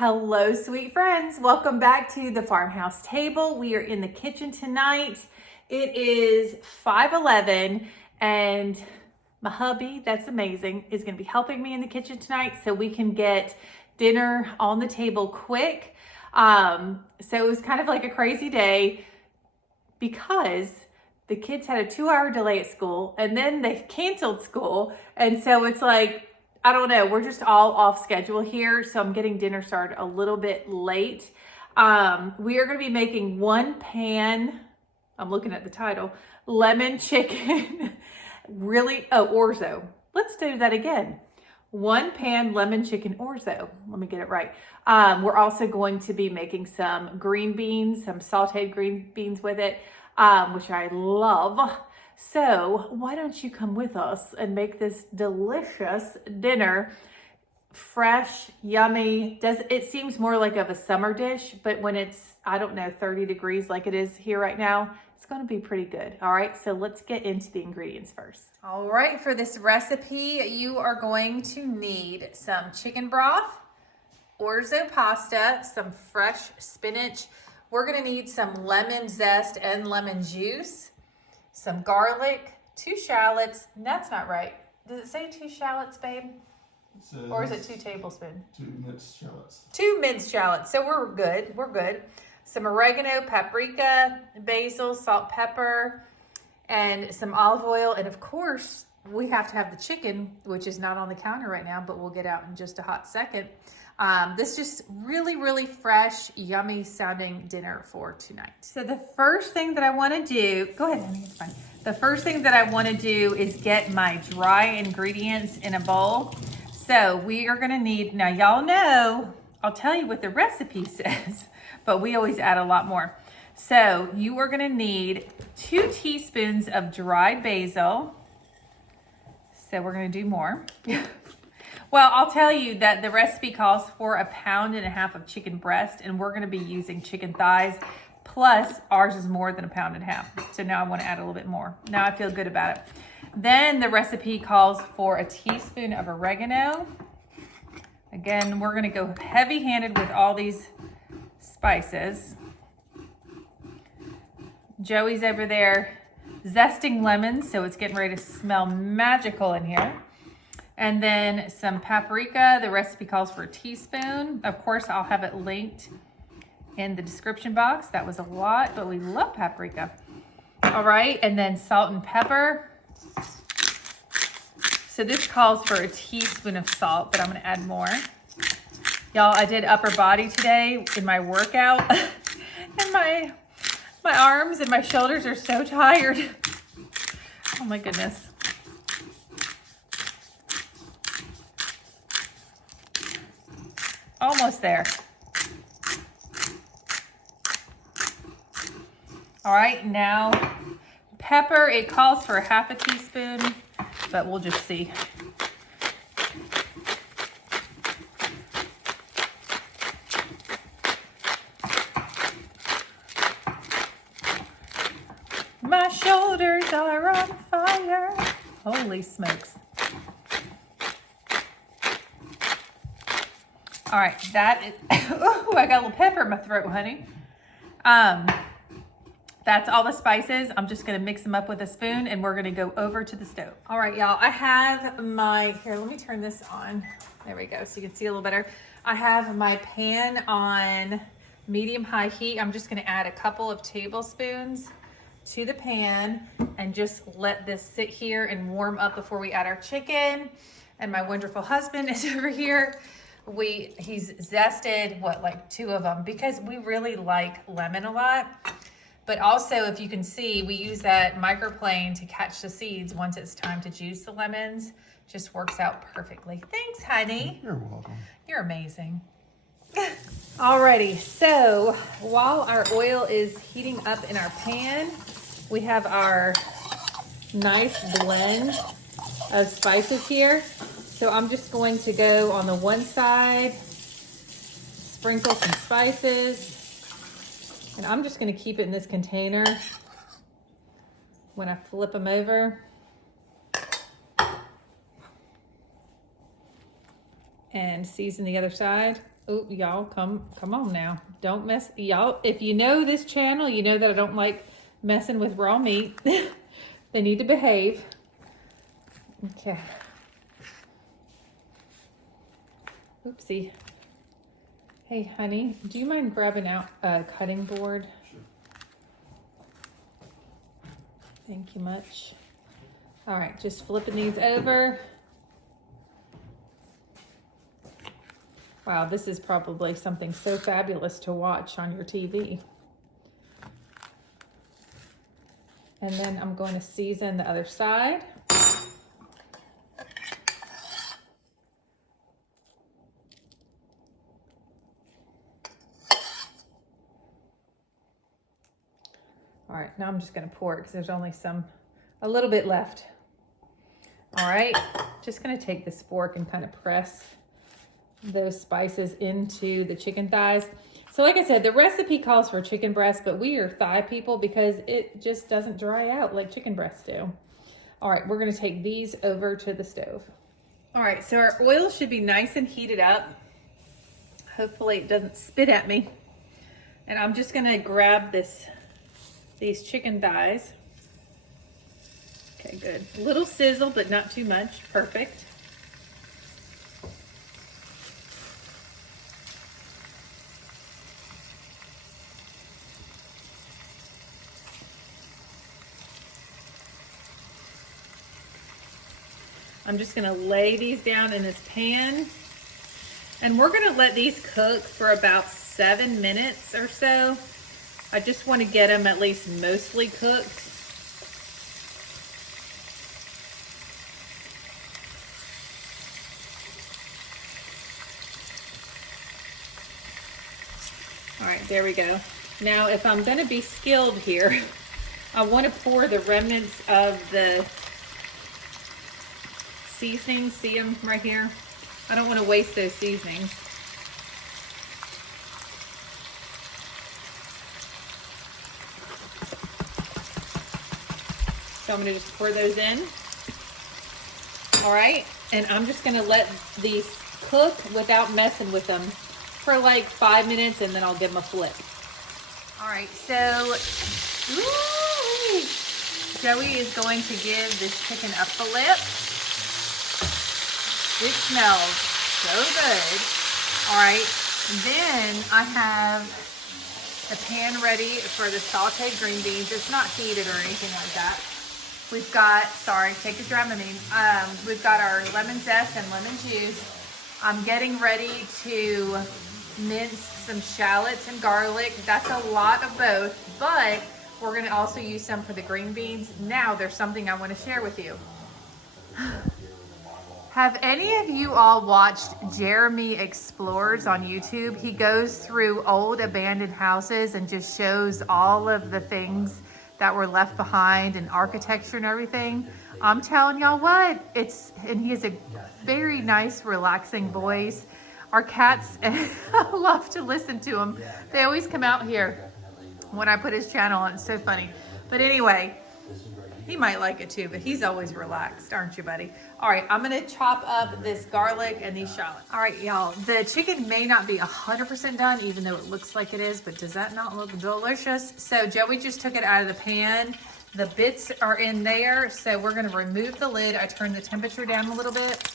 Hello, sweet friends. Welcome back to the Farmhouse Table. We are in the kitchen tonight. It is 5:11 and my hubby, that's amazing, is going to be helping me in the kitchen tonight so we can get dinner on the table quick. So it was kind of like a crazy day because the kids had a 2-hour delay at school and then they canceled school. And so it's like, I don't know, we're just all off schedule here. So I'm getting dinner started a little bit late. We are going to be making one pan, I'm looking at the title, lemon chicken, Orzo. Let's do that again. One pan lemon chicken Orzo. Let me get it right. We're also going to be making some green beans, some sauteed green beans with it, which I love. So why don't you come with us and make this delicious dinner? Fresh, yummy. It seems more like of a summer dish, but when it's, I don't know, 30 degrees like it is here right now, it's going to be pretty good. All right, so let's get into the ingredients first. All right, for this recipe, you are going to need some chicken broth, Orzo pasta, some fresh spinach. We're going to need some lemon zest and lemon juice, some garlic, 2 shallots. That's not right. Does it say 2 shallots, babe? Or is it 2 tablespoons? 2 minced shallots. 2 minced shallots. So we're good. We're good. Some oregano, paprika, basil, salt, pepper, and some olive oil. And of course, we have to have the chicken, which is not on the counter right now, but we'll get out in just a hot second. This just really fresh, yummy sounding dinner for tonight. So the first thing that I want to do, go ahead, honey, it's fine. The first thing that I want to do is get my dry ingredients in a bowl. So we are going to need, now y'all know, I'll tell you what the recipe says, but we always add a lot more. So you are going to need 2 teaspoons of dried basil. So we're going to do more. Well, I'll tell you that the recipe calls for 1.5 pounds of chicken breast, and we're going to be using chicken thighs. Plus, ours is more than 1.5 pounds. So now I want to add a little bit more. Now I feel good about it. Then the recipe calls for 1 teaspoon of oregano. Again, we're going to go heavy-handed with all these spices. Joey's over there zesting lemons, so it's getting ready to smell magical in here. And then some paprika. The recipe calls for 1 teaspoon. Of course, I'll have it linked in the description box. That was a lot, but we love paprika. All right, and then salt and pepper. So this calls for 1 teaspoon of salt, but I'm gonna add more. Y'all, I did upper body today in my workout, and my arms and my shoulders are so tired. Oh my goodness. Almost there. All right, now pepper, it calls for 1/2 teaspoon, but we'll just see. My shoulders are on fire. Holy smokes. All right, that is, oh, I got a little pepper in my throat, honey. That's all the spices. I'm just gonna mix them up with a spoon and we're gonna go over to the stove. All right, y'all, I have my, here, let me turn this on. There we go, so you can see a little better. I have my pan on medium-high heat. I'm just gonna add a couple of tablespoons to the pan and just let this sit here and warm up before we add our chicken. And my wonderful husband is over here. He's zested, like 2 of them because we really like lemon a lot. But also, if you can see, we use that microplane to catch the seeds once it's time to juice the lemons. Just works out perfectly. Thanks, honey. You're welcome. You're amazing. Alrighty, so while our oil is heating up in our pan, we have our nice blend of spices here. So I'm just going to go on the one side, sprinkle some spices, and I'm just going to keep it in this container when I flip them over. And season the other side. Oh, y'all, come on now. Don't mess, y'all. If you know this channel, you know that I don't like messing with raw meat. They need to behave. Okay. Oopsie. Hey, honey, do you mind grabbing out a cutting board? Sure. Thank you much. All right, just flipping these over. Wow, this is probably something so fabulous to watch on your TV. And then I'm going to season the other side. All right, now I'm just gonna pour it because there's only a little bit left. All right, just gonna take this fork and kind of press those spices into the chicken thighs. So like I said, the recipe calls for chicken breast, but we are thigh people because it just doesn't dry out like chicken breasts do. All right, we're gonna take these over to the stove. All right, so our oil should be nice and heated up. Hopefully it doesn't spit at me. And I'm just gonna grab these chicken thighs. Okay, good. A little sizzle, but not too much. Perfect. I'm just gonna lay these down in this pan. And we're gonna let these cook for about 7 minutes or so. I just want to get them at least mostly cooked. All right, there we go. Now, if I'm going to be skilled here, I want to pour the remnants of the seasonings. See them right here? I don't want to waste those seasonings. So I'm gonna just pour those in. All right, and I'm just gonna let these cook without messing with them for like 5 minutes, and then I'll give them a flip. All right, so Joey is going to give this chicken a flip. It smells so good. All right, then I have the pan ready for the sauteed green beans. It's not heated or anything like that. We've got, sorry, take a Dramamine. We've got our lemon zest and lemon juice. I'm getting ready to mince some shallots and garlic. That's a lot of both, but we're gonna also use some for the green beans. Now there's something I wanna share with you. Have any of you all watched Jeremy Explores on YouTube? He goes through old abandoned houses and just shows all of the things that were left behind and architecture and everything. I'm telling y'all what, and he has a very nice, relaxing voice. Our cats love to listen to him. They always come out here when I put his channel on. It's so funny. But anyway, he might like it too, but he's always relaxed, aren't you, buddy? All right, I'm gonna chop up this garlic and these shallots. All right, y'all, the chicken may not be 100% done, even though it looks like it is, but does that not look delicious? So Joey just took it out of the pan. The bits are in there, so we're gonna remove the lid. I turned the temperature down a little bit.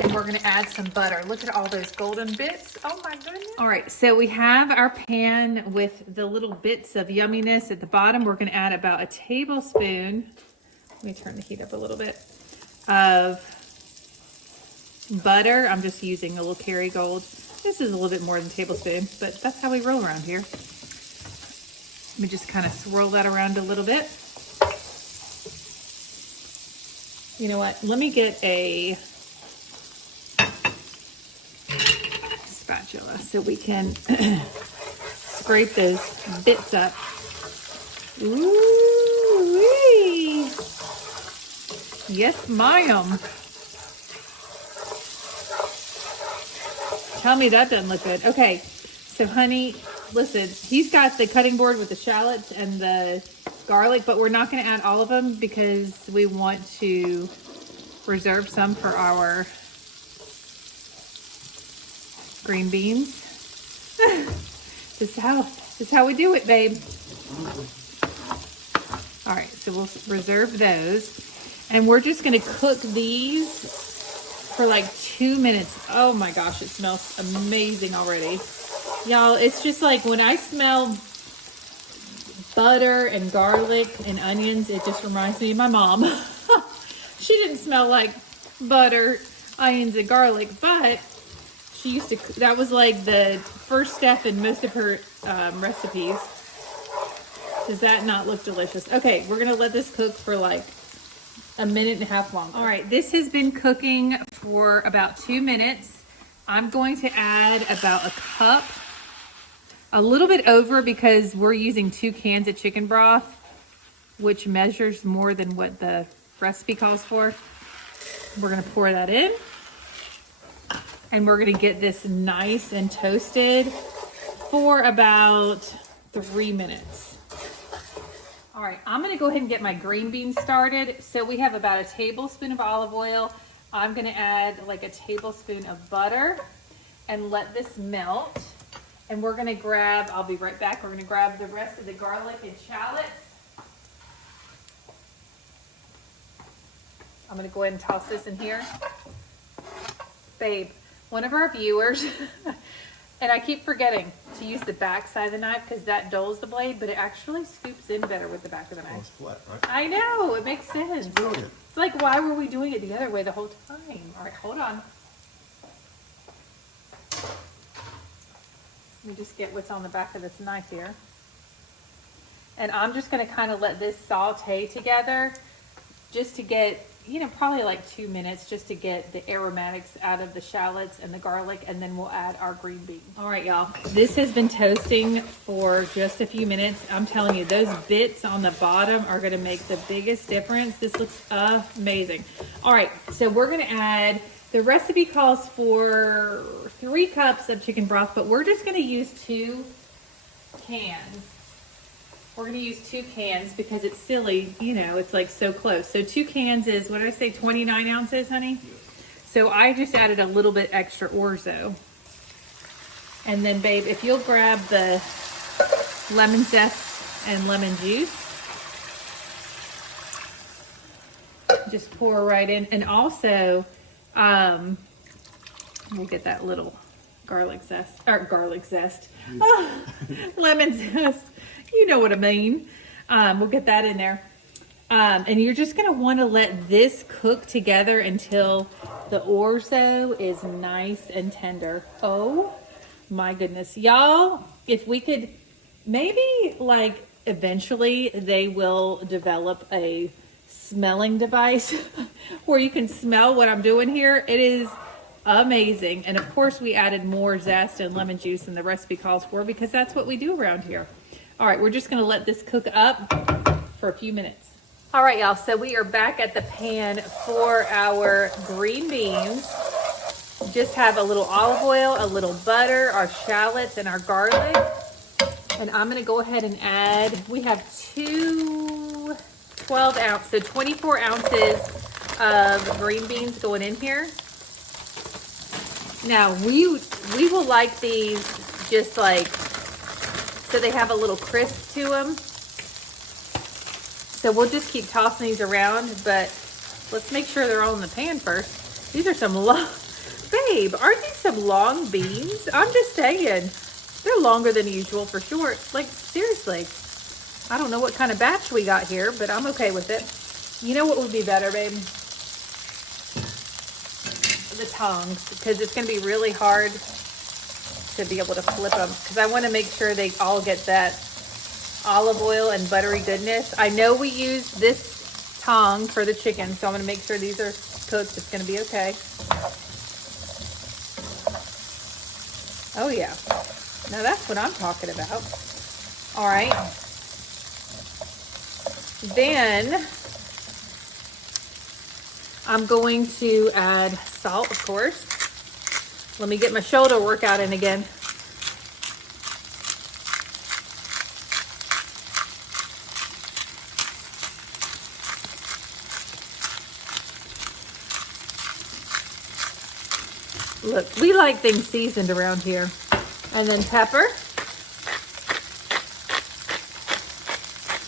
And we're gonna add some butter. Look at all those golden bits. Oh my goodness. All right, so we have our pan with the little bits of yumminess at the bottom. We're gonna add about a tablespoon, let me turn the heat up a little bit, of butter. I'm just using a little Kerrygold. This is a little bit more than a tablespoon, but that's how we roll around here. Let me just kind of swirl that around a little bit. You know what, let me get a spatula so we can scrape those bits up. Ooh-wee. Yes, ma'am. Tell me that doesn't look good. Okay, so honey, listen, he's got the cutting board with the shallots and the garlic, but we're not going to add all of them because we want to reserve some for our green beans. This is how we do it, babe. All right, so we'll reserve those. And we're just gonna cook these for like 2 minutes. Oh my gosh, it smells amazing already. Y'all, it's just like when I smell butter and garlic and onions, it just reminds me of my mom. She didn't smell like butter, onions, and garlic, but she used to, that was like the first step in most of her recipes. Does that not look delicious? Okay, we're gonna let this cook for like a minute and a half longer. All right, this has been cooking for about 2 minutes. I'm going to add about a cup, a little bit over because we're using 2 cans of chicken broth, which measures more than what the recipe calls for. We're gonna pour that in and we're gonna get this nice and toasted for about 3 minutes. All right, I'm gonna go ahead and get my green beans started. So we have about a tablespoon of olive oil. I'm gonna add like a tablespoon of butter and let this melt. And we're gonna grab, I'll be right back, we're gonna grab the rest of the garlic and shallots. I'm gonna go ahead and toss this in here. Babe, one of our viewers, and I keep forgetting to use the back side of the knife because that dulls the blade, but it actually scoops in better with the back of the knife. Oh, it's flat, right? I know, it makes sense. It's brilliant. It's like, why were we doing it the other way the whole time? All right, hold on. Let me just get what's on the back of this knife here. And I'm just gonna kind of let this saute together just to get, you know, probably like 2 minutes just to get the aromatics out of the shallots and the garlic, and then we'll add our green beans. All right, y'all, this has been toasting for just a few minutes. I'm telling you, those bits on the bottom are gonna make the biggest difference. This looks amazing. All right, so we're gonna add, the recipe calls for 3 cups of chicken broth, but we're just gonna use 2 cans. We're gonna use 2 cans because it's silly, you know, it's like so close. So 2 cans is, what did I say, 29 ounces, honey? So I just added a little bit extra Orzo. And then babe, if you'll grab the lemon zest and lemon juice, just pour right in. And also, we'll get that little lemon zest. You know what I mean. We'll get that in there. And you're just gonna wanna let this cook together until the Orzo is nice and tender. Oh my goodness. Y'all, if we could, maybe like eventually they will develop a smelling device where you can smell what I'm doing here. It is amazing. And of course we added more zest and lemon juice than the recipe calls for because that's what we do around here. All right, we're just gonna let this cook up for a few minutes. All right, y'all, so we are back at the pan for our green beans. Just have a little olive oil, a little butter, our shallots, and our garlic. And I'm gonna go ahead and add, we have 2 12-ounce, so 24 ounces of green beans going in here. Now, we will like these just like, so they have a little crisp to them. So we'll just keep tossing these around, but let's make sure they're all in the pan first. These are some long, babe, aren't these some long beans? I'm just saying, they're longer than usual for sure. Like, seriously, I don't know what kind of batch we got here, but I'm okay with it. You know what would be better, babe? The tongs, because it's gonna be really hard to be able to flip them because I want to make sure they all get that olive oil and buttery goodness. I know we use this tong for the chicken, so I'm going to make sure these are cooked. It's going to be okay. Oh yeah, now that's what I'm talking about. All right, then I'm going to add salt, of course. Let me get my shoulder workout in again. Look, we like things seasoned around here. And then pepper.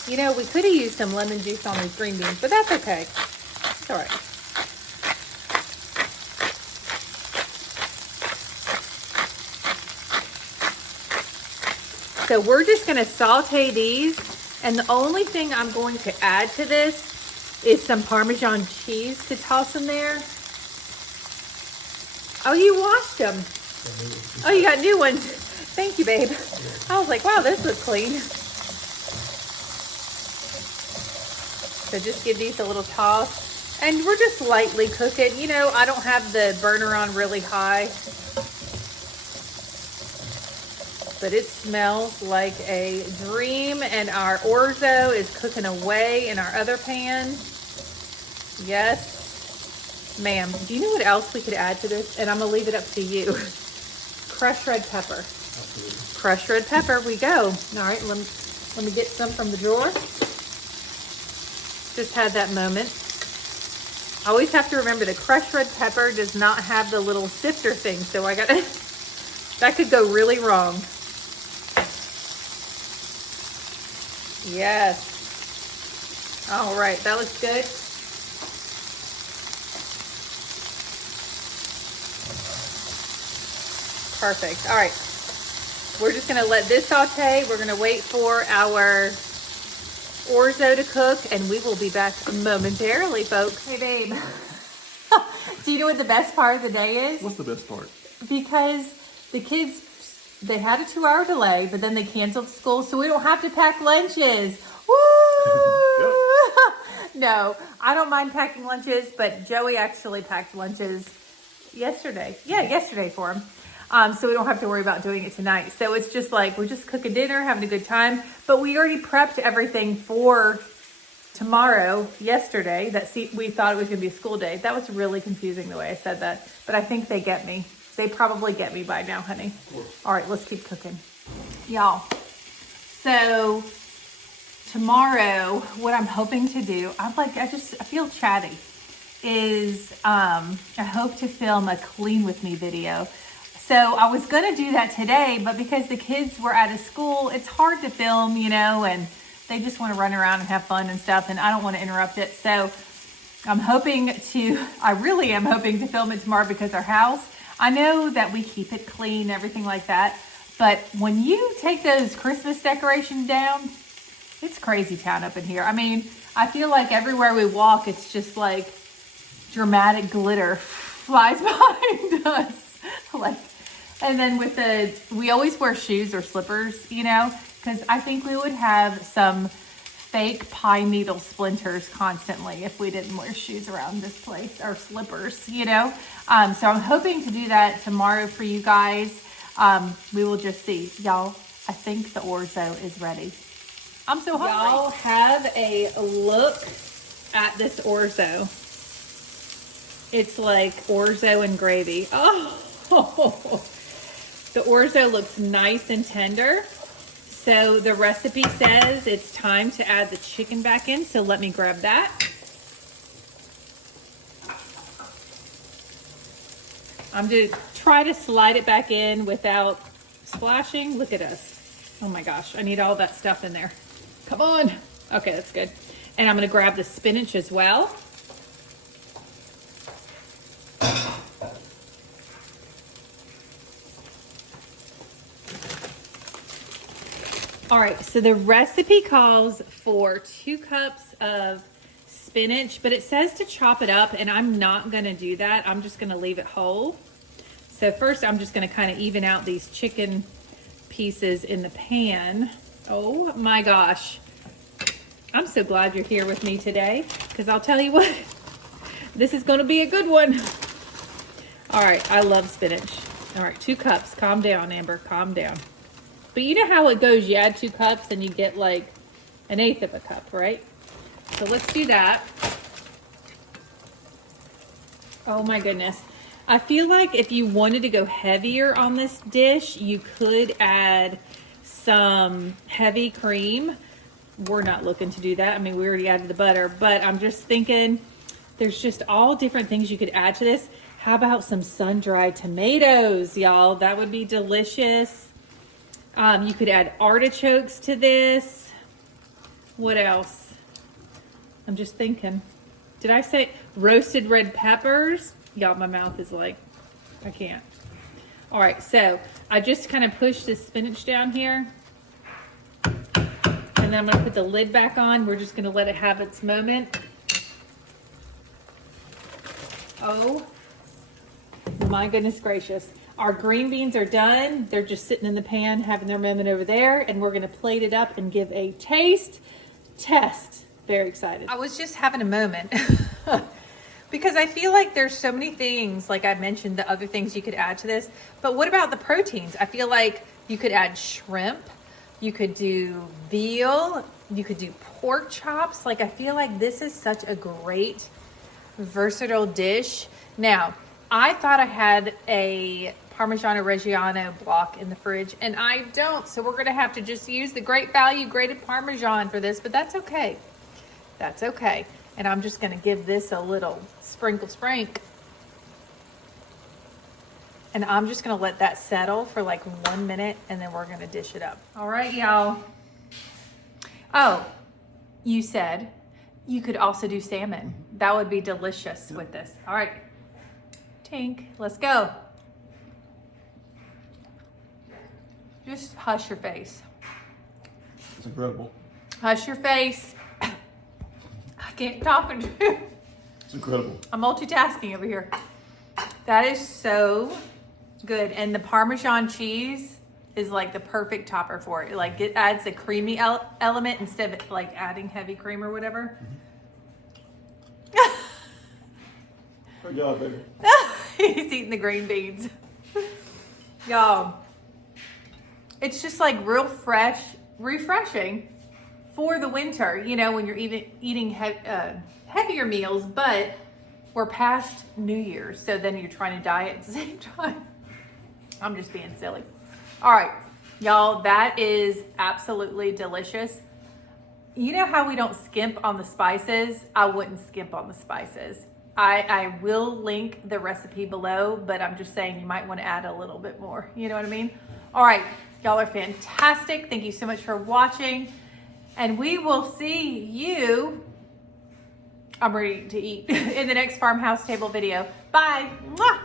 You know, we could have used some lemon juice on these green beans, but that's okay. It's all right. So we're just gonna saute these, and the only thing I'm going to add to this is some Parmesan cheese to toss in there. Oh, you washed them. Oh, you got new ones. Thank you, babe. I was like, wow, those look clean. So just give these a little toss, and we're just lightly cooking. You know, I don't have the burner on really high, but it smells like a dream, and our Orzo is cooking away in our other pan. Yes, ma'am. Do you know what else we could add to this? And I'm gonna leave it up to you. Crushed red pepper. Absolutely. Crushed red pepper, we go. All right, let me get some from the drawer. Just had that moment. I always have to remember the crushed red pepper does not have the little sifter thing, so I gotta, that could go really wrong. Yes. All right, that looks good. Perfect. All right. We're just gonna let this saute. We're gonna wait for our Orzo to cook, and we will be back momentarily, folks. Hey, babe. Do you know what the best part of the day is? What's the best part? Because the kids, they had a 2-hour delay, but then they canceled school, so we don't have to pack lunches. Woo! No, I don't mind packing lunches, but Joey actually packed lunches yesterday. Yeah, yesterday for him. So we don't have to worry about doing it tonight. So it's just like, we're just cooking dinner, having a good time. But we already prepped everything for tomorrow, yesterday. We thought it was gonna be a school day. That was really confusing the way I said that. But I think they get me. They probably get me by now, honey. All right, let's keep cooking. Y'all, so tomorrow, what I'm hoping to do, I feel chatty, is I hope to film a clean with me video. So I was gonna do that today, but because the kids were out of school, it's hard to film, you know, and they just wanna run around and have fun and stuff, and I don't wanna interrupt it. So I really am hoping to film it tomorrow, because our house, I know that we keep it clean, everything like that, but when you take those Christmas decorations down, it's crazy town up in here. I mean, I feel like everywhere we walk, it's just like dramatic glitter flies behind us. And then we always wear shoes or slippers, you know, because I think we would have some fake pine needle splinters constantly if we didn't wear shoes around this place, or slippers, you know. So I'm hoping to do that tomorrow for you guys. We will just see. Y'all, I think the Orzo is ready. I'm so hungry. Y'all, have a look at this Orzo. It's like Orzo and gravy. Oh, the Orzo looks nice and tender. So the recipe says it's time to add the chicken back in. So let me grab that. I'm going to try to slide it back in without splashing. Look at us. Oh my gosh, I need all that stuff in there. Come on. Okay, that's good. And I'm going to grab the spinach as well. All right, so the recipe calls for 2 cups of spinach, but it says to chop it up, and I'm not gonna do that. I'm just gonna leave it whole. So first, I'm just gonna kind of even out these chicken pieces in the pan. Oh my gosh. I'm so glad you're here with me today, because I'll tell you what, this is gonna be a good one. All right, I love spinach. All right, 2 cups. Calm down, Amber, calm down. But you know how it goes, you add 2 cups and you get like 1/8 of a cup, right? So let's do that. Oh my goodness. I feel like if you wanted to go heavier on this dish, you could add some heavy cream. We're not looking to do that. I mean, we already added the butter, but I'm just thinking there's just all different things you could add to this. How about some sun-dried tomatoes, y'all? That would be delicious. You could add artichokes to this. What else? I'm just thinking. Did I say roasted red peppers? Y'all, my mouth is like, I can't. All right, so I just kind of pushed this spinach down here. And then I'm gonna put the lid back on. We're just gonna let it have its moment. Oh, my goodness gracious. Our green beans are done. They're just sitting in the pan, having their moment over there. And we're gonna plate it up and give a taste test. Very excited. I was just having a moment because I feel like there's so many things, like I mentioned, the other things you could add to this, but what about the proteins? I feel like you could add shrimp, you could do veal, you could do pork chops. Like I feel like this is such a great versatile dish. Now, I thought I had a Parmigiano Reggiano block in the fridge and I don't, so we're gonna have to just use the Great Value grated Parmesan for this, but that's okay. That's okay. And I'm just gonna give this a little sprinkle. And I'm just gonna let that settle for like 1 minute and then we're gonna dish it up. All right, y'all. Oh, you said you could also do salmon. That would be delicious with this. All right, Tink, let's go. Just hush your face. It's incredible. Hush your face. I can't talk and do. It's incredible. I'm multitasking over here. That is so good. And the Parmesan cheese is like the perfect topper for it. Like it adds a creamy element instead of like adding heavy cream or whatever. Good job, baby. He's eating the green beans. Y'all, it's just like real fresh, refreshing for the winter, you know, when you're eating heavier meals, but we're past New Year's, so then you're trying to diet at the same time. I'm just being silly. All right, y'all, that is absolutely delicious. You know how we don't skimp on the spices? I wouldn't skimp on the spices. I will link the recipe below, but I'm just saying you might want to add a little bit more. You know what I mean? All right, y'all are fantastic. Thank you so much for watching. And we will see you, I'm ready to eat, in the next Farmhouse Table video. Bye. Mwah.